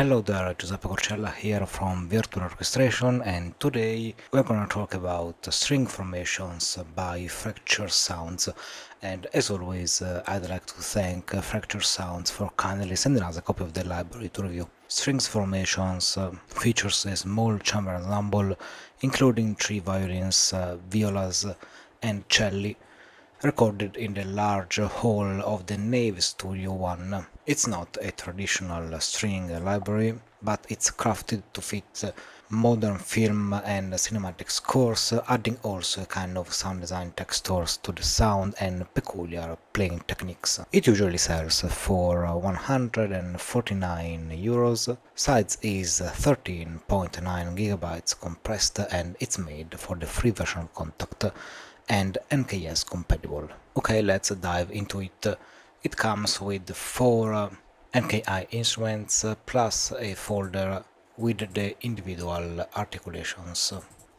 Hello there, Giuseppe Corcella here from Virtual Orchestration, and today we're gonna talk about string formations by Fracture Sounds. And as always, I'd like to thank Fracture Sounds for kindly sending us a copy of the library to review. Strings formations features a small chamber ensemble including three violins, violas, and celli recorded in the large hall of the Nave Studio One. It's not a traditional string library, but it's crafted to fit modern film and cinematic scores, adding also a kind of sound design textures to the sound and peculiar playing techniques. It usually sells for 149 euros, size is 13.9 gigabytes compressed, and it's made for the free version of Contact and NKS compatible. Okay, let's dive into it. It comes with 4 NKI instruments plus a folder with the individual articulations.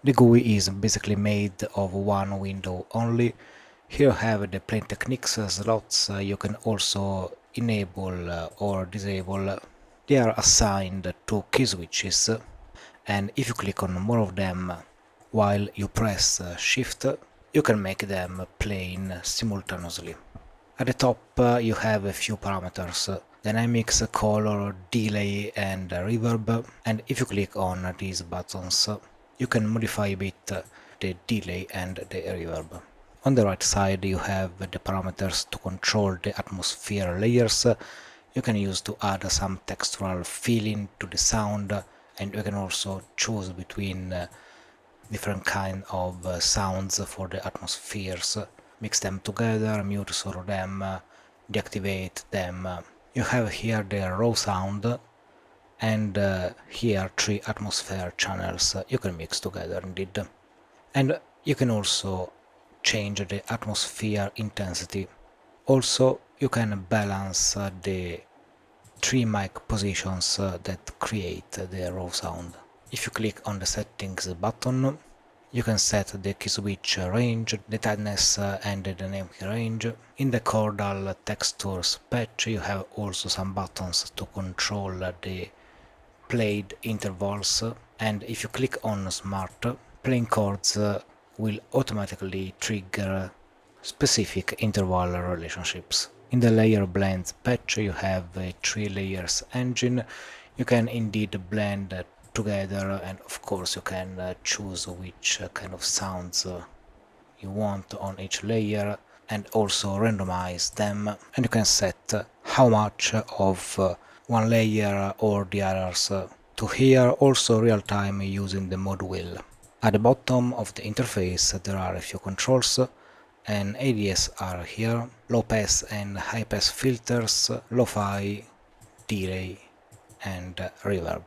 The GUI is basically made of one window only. Here you have the playing techniques slots. You can also enable or disable. They are assigned to key switches, and if you click on more of them while you press shift, you can make them playing simultaneously. At the top you have a few parameters: dynamics, color, delay and reverb, and if you click on these buttons you can modify a bit the delay and the reverb. On the right side you have the parameters to control the atmosphere layers. You can use to add some textural feeling to the sound, and you can also choose between different kind of sounds for the atmospheres, mix them together, mute some of them, deactivate them. You have here the raw sound, and here 3 atmosphere channels you can mix together indeed. And you can also change the atmosphere intensity. Also you can balance the 3 mic positions that create the raw sound. If you click on the settings button, you can set the key switch range, the tightness and the dynamic range. In the chordal textures patch you have also some buttons to control the played intervals, and if you click on smart, playing chords will automatically trigger specific interval relationships. In the layer blends patch you have a 3 layers engine. You can indeed blend together, and of course you can choose which kind of sounds you want on each layer, and also randomize them, and you can set how much of one layer or the others to hear, also real time using the mod wheel. At the bottom of the interface there are a few controls, and ADS are here: low pass and high pass filters, lo-fi, delay and reverb.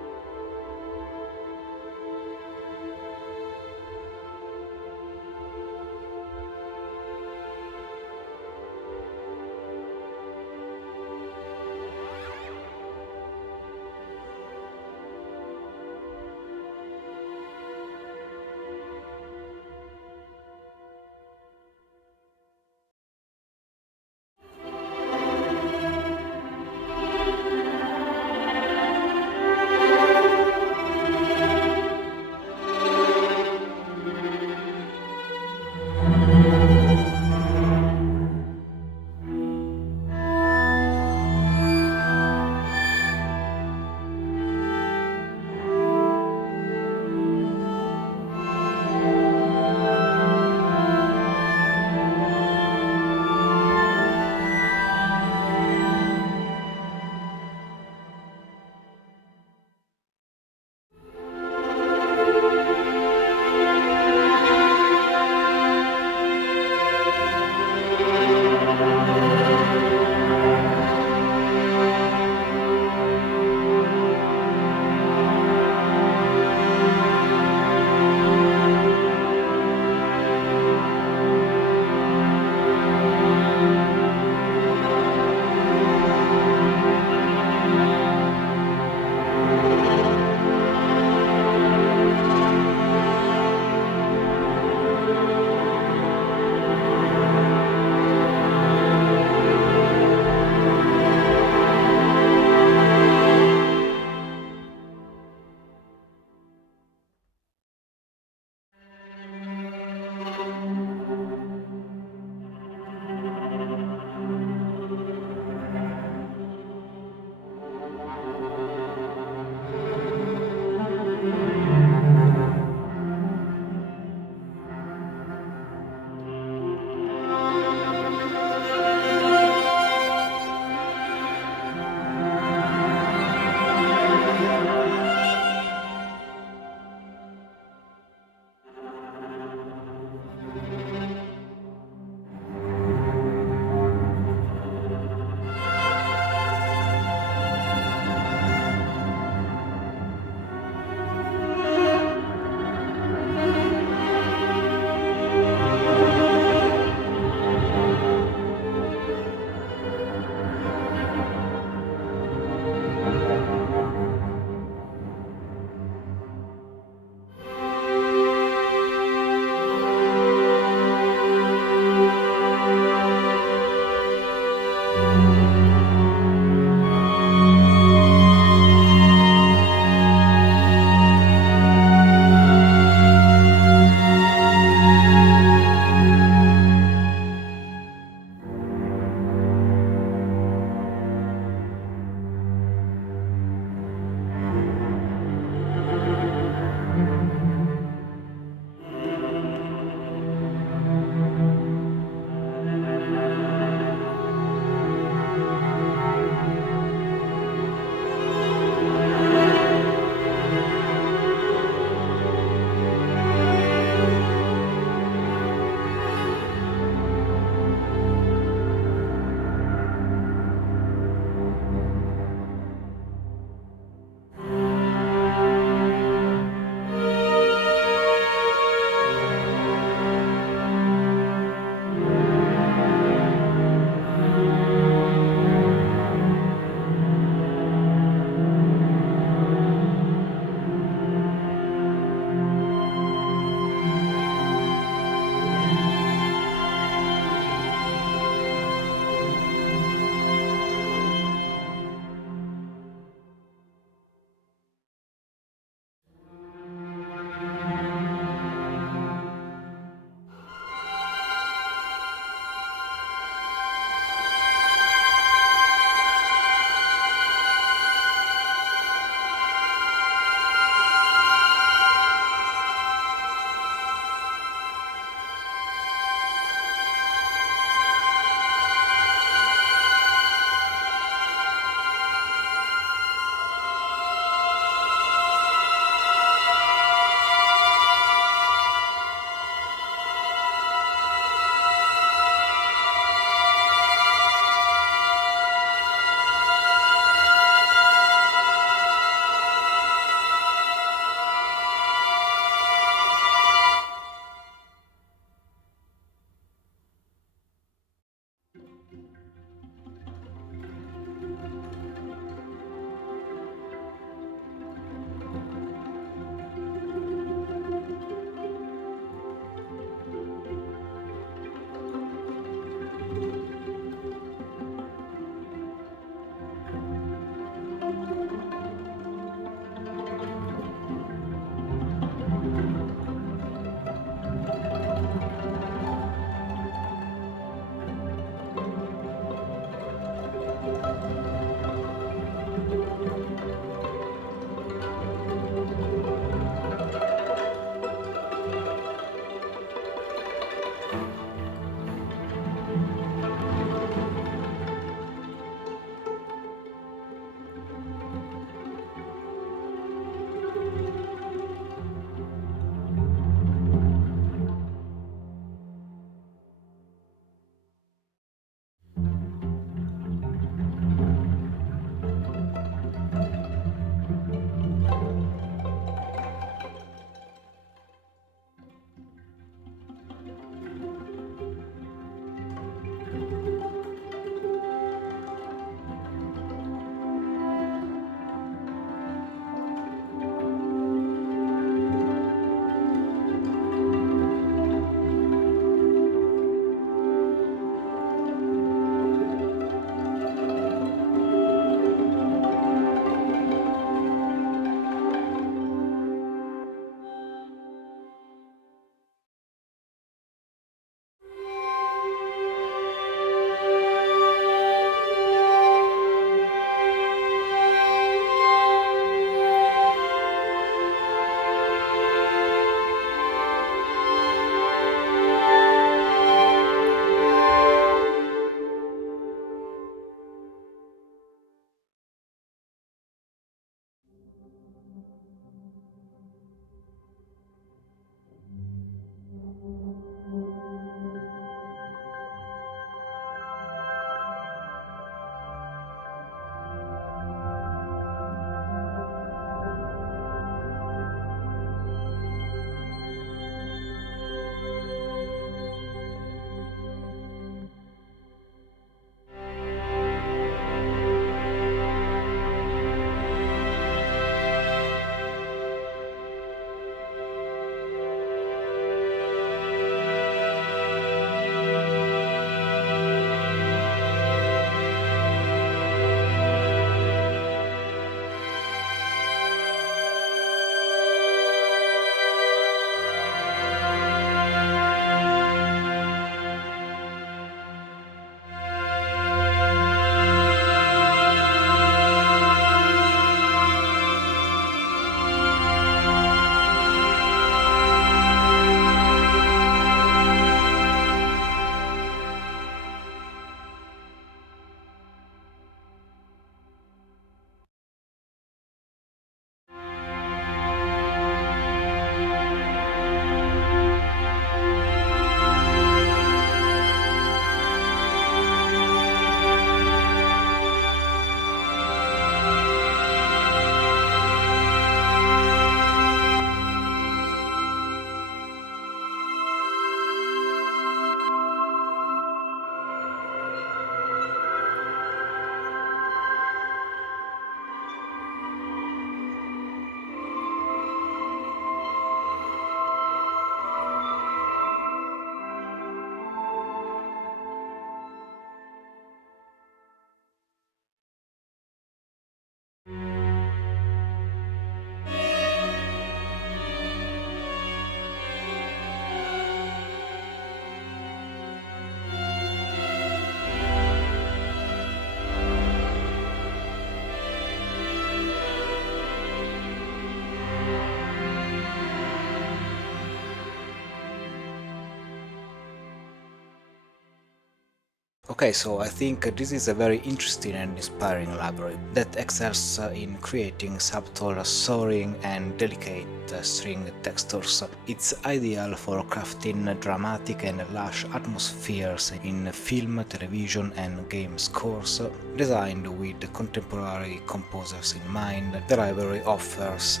Okay, so I think this is a very interesting and inspiring library that excels in creating subtle soaring and delicate string textures. It's ideal for crafting dramatic and lush atmospheres in film, television, and game scores. Designed with contemporary composers in mind, the library offers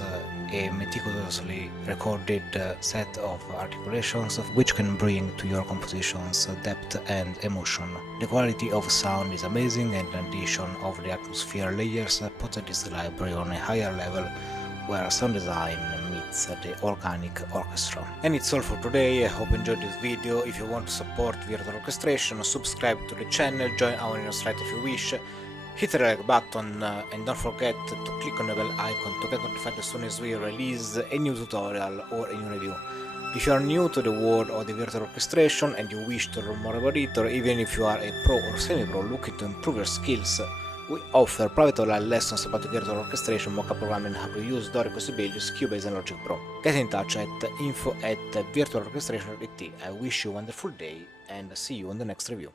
a meticulously recorded set of articulations which can bring to your compositions depth and emotion. The quality of sound is amazing, and the addition of the atmosphere layers put this library on a higher level where sound design meets the organic orchestra. And it's all for today. I hope you enjoyed this video. If you want to support virtual orchestration, subscribe to the channel, join our newsletter if you wish, hit the like button, and don't forget to click on the bell icon to get notified as soon as we release a new tutorial or a new review. If you are new to the world of the virtual orchestration and you wish to learn more about it, or even if you are a pro or semi-pro looking to improve your skills, we offer private online lessons about virtual orchestration, mockup programming, how to use Dorico, Sibelius, Cubase and Logic Pro. Get in touch at info@virtualorchestration.it. I wish you a wonderful day and see you on the next review.